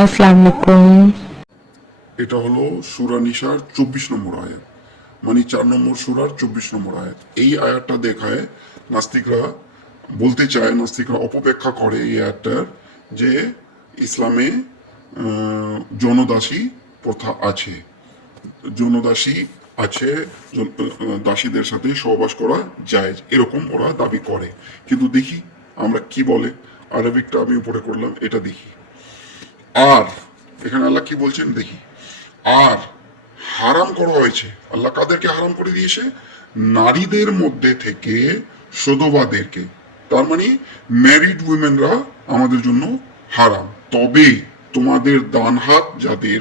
আসসালামু আলাইকুম। এটা হলো সূরা নিসার 24 নম্বর আয়াত, মানে 4 নম্বর সূরার 24 নম্বর আয়াত। এই আয়াতটা দেখায় নাস্তিকরা নাস্তিকরা অপব্যাখ্যা করে এই আয়াতটার, যে ইসলামে যৌনদাসী প্রথা আছে, যৌনদাসী আছে, দাসীদের সাথে সহবাস করা যায়, এরকম ওরা দাবি করে। কিন্তু দেখি আমরা কি বলে, আরবিকটা আমি উপরে করলাম, এটা দেখি। আর এখানে আল্লাহ কি বলছেন দেখি। আর হারাম করা হয়েছে, আল্লাহ কাদেরকে হারাম করে দিয়েছে? নারীদের মধ্যে থেকে সধবাদেরকে। তার মানে ম্যারিড উইমেনরা আমাদের জন্য হারাম, তবে তোমাদের ডান হাত যাদের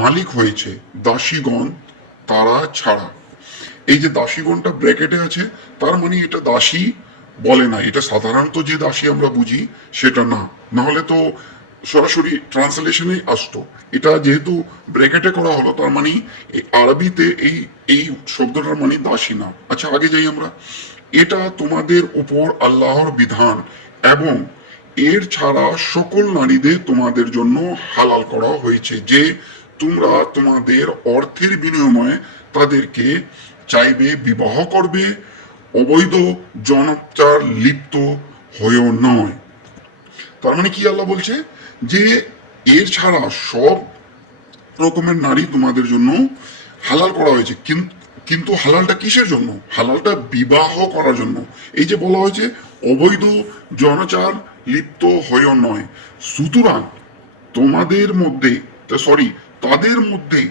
মালিক হয়েছে দাসীগণ তারা ছাড়া। এই যে দাসীগণটা ব্র্যাকেটে আছে, তার মানে এটা দাসী বলে না, এটা সাধারণত যে দাসী আমরা বুঝি সেটা না, না হলে তো সরাসরি ট্রান্সলেশনে আসতো। এটা যেহেতু ব্র্যাকেটে করা হলো, তার মানে আরবিতে এই এই শব্দটার মানে দাসী না। আচ্ছা, আগে যাই আমরা। এটা তোমাদের উপর আল্লাহর বিধান এবং এর ছাড়া সকল নারীদের তোমাদের জন্য হালাল করা হয়েছে, যে তোমরা তোমাদের অর্থের বিনিময়ে তাদেরকে চাইবে বিবাহ করবে, অবৈধ জনচার লিপ্ত হয়েও নয়। তার মানে কি আল্লাহ বলছে যে এর ছাড়া সব রকমের নারী তোমাদের জন্য হালাল করা হয়েছে। কিন্তু হালালটা কিসের জন্য? হালালটা বিবাহ করার জন্য। এই যে বলা হয়েছে অবৈধ জনচার লিপ্ত হয়েও নয়। সুতরাং তোমাদের মধ্যে তাদের মধ্যে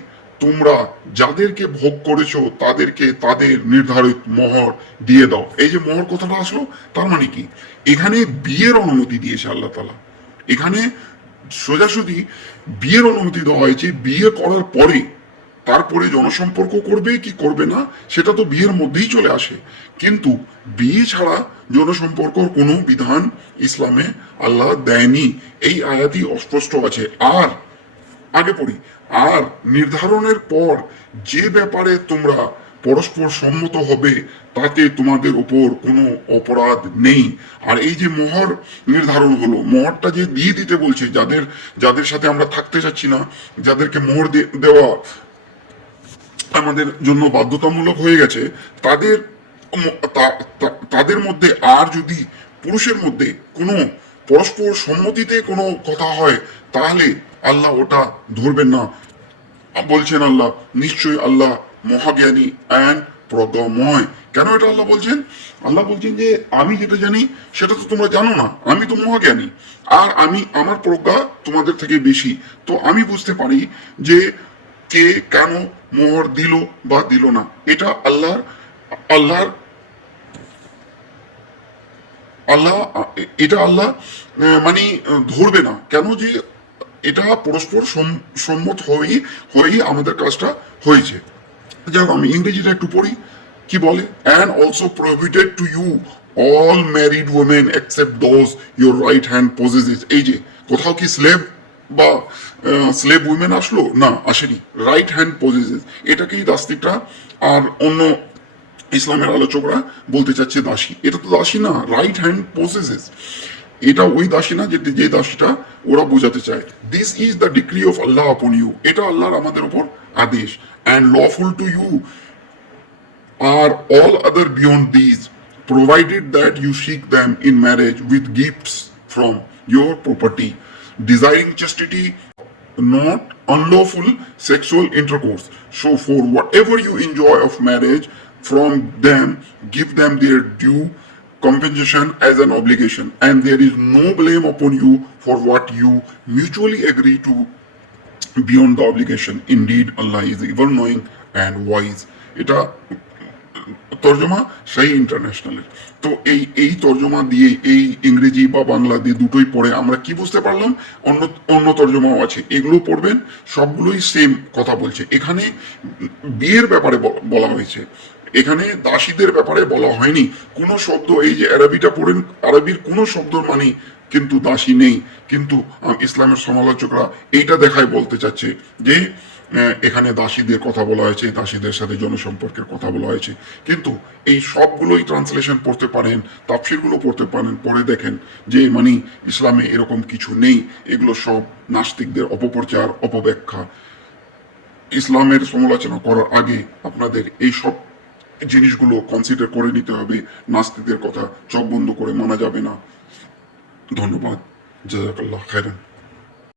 তোমরা যাদেরকে ভোগ করেছো তাদেরকে তাদের নির্ধারিত মোহর দিয়ে দাও। এই যে মোহর কথাটা আসলো, তার মানে কি? এখানে বিয়ের অনুমতি দিয়েছে আল্লাহ তাআলা। এখানে সোজাসুজি বিয়ের অনুমতি দেওয়া হয়েছে। বিয়ে করার পরে তারপরে জনসম্পর্ক করবে কি করবে না সেটা তো বিয়ের মধ্যেই চলে আসে, কিন্তু বিয়ে ছাড়া জনসম্পর্কর কোনো বিধান ইসলামে আল্লাহ দেয়নি। এই আয়াতই অস্পষ্ট আছে। আর আগে পড়ি। আর নির্ধারণের পর যে ব্যাপারে তোমরা পরস্পর সম্মত হবে তাতে তোমাদের উপর কোনো অপরাধ নেই। আর এই যে মোহর নির্ধারণ হলো, মোহরটা যে দিয়ে দিতে বলছে, যাদের যাদের সাথে আমরা থাকতে চাচ্ছি না, যাদেরকে মোহর দেওয়া আমাদের জন্য বাধ্যতামূলক হয়ে গেছে, তাদের তাদের মধ্যে আর যদি পুরুষের মধ্যে কোনো পরস্পর সম্মতিতে কোনো কথা হয়, তাহলে আল্লাহ ওটা ধরবেন না। বলছেন আল্লাহ, নিশ্চয়ই আল্লাহ মহাজ্ঞানী অ্যান্ড প্রজ্ঞাময়। কেন এটা আল্লাহ বলছেন? আল্লাহ বলছেন যে আমি যেটা জানি সেটা তো তোমরা জানো না, আমি তো মহাজ্ঞানী, আর আমার প্রজ্ঞা তোমাদের থেকে বেশি। তো আমি বুঝতে পারি যে কে কেন মোহর দিল বা দিল না। এটা আল্লাহর আল্লাহ এটা আল্লাহ মানে ধরবে না। কেন? যে এটা পরস্পর সম্মত হয়েই আমাদের কাজটা হয়েছে। যাই হোক, আমি ইংরেজিটা একটু পড়ি কি বলে। And also prohibited to you all married women except those your right hand possesses. এই যে কোথাও কি স্লেভ বা স্লেভ উইমেন আসলো? না, আসেনি। রাইট হ্যান্ড পজেসেস এটাকেই দাস্তিকরা আর অন্য ইসলামের আলোচকরা বলতে চাচ্ছে দাসী। এটা তো দাসী না, রাইট হ্যান্ড পজেসেস। এটা ওই দাসী না যে দাসীটা ওরা বোঝাতে চায়। This is the decree of Allah upon you. এটা আল্লাহর আমাদের উপর আদেশ। And lawful to you are all other beyond these, provided that you seek them in marriage with gifts from your property, desiring chastity, not unlawful sexual intercourse. So for whatever you enjoy of marriage from them, give them their due compensation as an obligation, and there is no blame upon you for what you mutually agree to beyond the obligation. Indeed, Allah is ever knowing and wise. এটা তর্জমা সেই ইন্টারন্যাশনালের। তো এই তর্জমা দিয়ে, এই ইংরেজি বা বাংলা দিয়ে দুটোই পড়ে আমরা কি বুঝতে পারলাম? অন্য অন্য তর্জমাও আছে, এগুলো পড়বেন, সবগুলোই সেম কথা বলছে। এখানে বিয়ের ব্যাপারে বলা হয়েছে, এখানে দাসীদের ব্যাপারে বলা হয়নি কোনো শব্দ। এই যে আরবিটা পড়েন, আরবির কোনো শব্দর মানে কিন্তু দাসী নেই। কিন্তু ইসলামের সমালোচকরা এইটা দেখায় বলতে চাচ্ছে যে এখানে দাসীদের কথা বলা হয়েছে, দাসীদের সাথে জনসম্পর্কের কথা বলা হয়েছে, কিন্তু এই সবগুলোই ট্রান্সলেশন পড়তে পারেন, তাফসিরগুলো পড়তে পারেন, পড়ে দেখেন যে মানে ইসলামে এরকম কিছু নেই, এগুলো সব নাস্তিকদের অপপ্রচার, অপব্যাখ্যা। ইসলামের সমালোচনা করার আগে আপনাদের এই সব জিনিসগুলো কনসিডার করে নিতে হবে। নাস্তিকদের কথা চোখ বন্ধ করে মানা যাবে না। ধন্যবাদ। জাযাকাল্লাহ খাইরান।